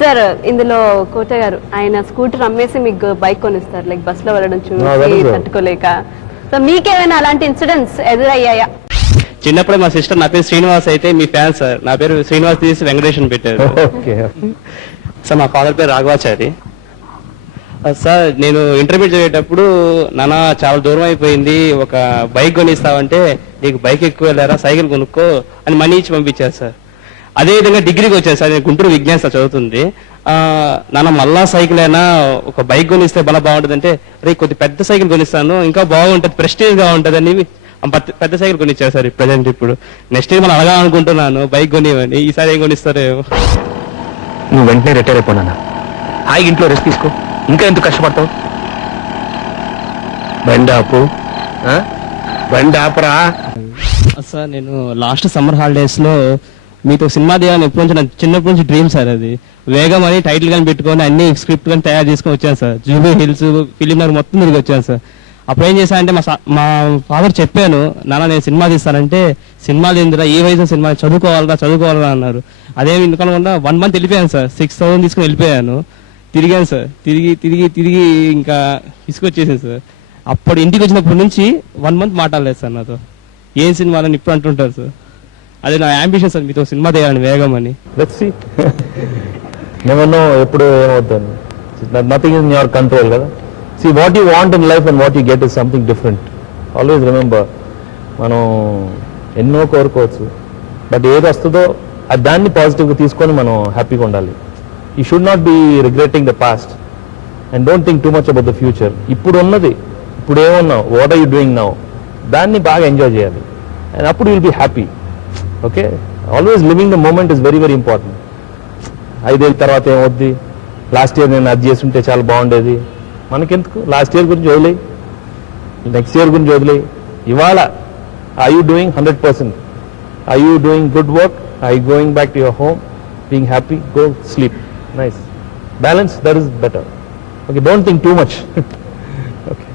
Sir ఇందులో కోట గారు ఆయన స్కూటర్ అమ్మేసి మీకు బైక్ కొనిస్తారు, లైక్ బస్ లో వెళ్ళడం చూసి తట్టుకోలేక. సో మీకేమైనా అలాంటి ఇన్సిడెంట్స్ ఎదురయ్యాయా? చిన్నప్పుడే మా సిస్టర్, నా పేరు శ్రీనివాస్ అయితే మీ ఫ్యాన్ సార్, నా పేరు శ్రీనివాస్ తీసి వెంకటేశ్వర పెట్టారు సార్. మా ఫాదర్ పేరు రాఘవాచారి సార్. నేను ఇంటర్మీడియట్ చదివేటప్పుడు నాన్న చాలా దూరం అయిపోయింది, ఒక బైక్ కొనిస్తావంటే నీకు బైక్ ఎక్కువ వెళ్ళారా, సైకిల్ కొనుక్కో అని మనీ ఇచ్చి పంపించారు సార్. అదేవిధంగా డిగ్రీకి వచ్చాను సార్, నేను గుంటూరు విజ్ఞాన్ సార్ చదువుతుంది. నాన్న మళ్ళా సైకిల్ అయినా ఒక బైక్ కొనిస్తే బల బాగుంటుంది అంటే, రే కొద్ది పెద్ద సైకిల్ కొనిస్తాను ఇంకా బాగుంటుంది, ప్రెస్టీజ్ గా ఉంటుంది అని పెద్ద సైకిల్ కొనిచ్చారు సార్. ప్రజెంట్ ఇప్పుడు నెక్స్ట్ టైం మనం అడగా అనుకుంటున్నాను బైక్ కొనివ్వండి, ఈసారి ఏం కొనిస్తారేమో. నువ్వు వెంటనే రిటైర్ అయిపోయినా హాయి ఇంట్లో రెస్ట్ తీసుకో, ఇంకా ఎందుకు కష్టపడతావు? బండి ఆపు, బండి ఆపరా సార్. నేను లాస్ట్ సమ్మర్ హాలిడేస్ లో మీతో సినిమా తీయాలని ఎప్పటి నుంచి నాకు చిన్నప్పటి నుంచి డ్రీమ్ సార్. అది వేగం అని టైటిల్ కానీ పెట్టుకొని అన్ని స్క్రిప్ట్ కానీ తయారు చేసుకొని వచ్చాను సార్. జూబీ హిల్స్ ఫిలిం నగర్ మొత్తం తిరిగి వచ్చాను సార్. అప్పుడు ఏం చేశానంటే మా ఫాదర్ చెప్పాను, నాన్న నేను సినిమా తీస్తానంటే, సినిమాలు ఏందిరా ఈ వయసు సినిమా చదువుకోవాలరా అన్నారు. అదేమి ఎందుకనకుండా 1 month వెళ్ళిపోయాను సార్. 6,000 తీసుకుని వెళ్ళిపోయాను, తిరిగాను సార్. తిరిగి ఇంకా తీసుకొచ్చేసాను సార్. అప్పుడు ఇంటికి వచ్చినప్పటి నుంచి 1 month మాట్లాడలేదు సార్ నాతో. ఏం సినిమాలని ఇప్పుడు అంటుంటారు సార్. అది నా అంబిషన్ సార్, మీతో సినిమా తీయాలని వేగం అని. ఎప్పుడు ఏమవుతాను, నథింగ్ ఇన్ యువర్ కంట్రోల్ కదా. See, what you want in life and what you get is something different. Always remember, మనం ఎన్నో కోరుకోవచ్చు, బట్ ఏది వస్తుందో దాన్ని పాజిటివ్గా తీసుకొని మనం హ్యాపీగా ఉండాలి. You should not be regretting the past and don't think too much about the future. ఇప్పుడు ఉన్నది, ఇప్పుడు ఏమున్నావు, what are you doing now, దాన్ని బాగా ఎంజాయ్ చేయాలి. అండ్ అప్పుడు will be happy. Okay, always living the moment is very very important. 5 ఏళ్ళ తర్వాత ఏమవుద్ది, లాస్ట్ ఇయర్ నేను అది చేస్తుంటే చాలా బాగుండేది, మనకెందుకు, లాస్ట్ ఇయర్ గురించి వదిలేయి, నెక్స్ట్ ఇయర్ గురించి వదిలేయి. ఇవాళ are you doing 100%, are you doing good work, are you going back to your home being happy, go sleep, nice balance, that is better. Okay, don't think too much. Okay.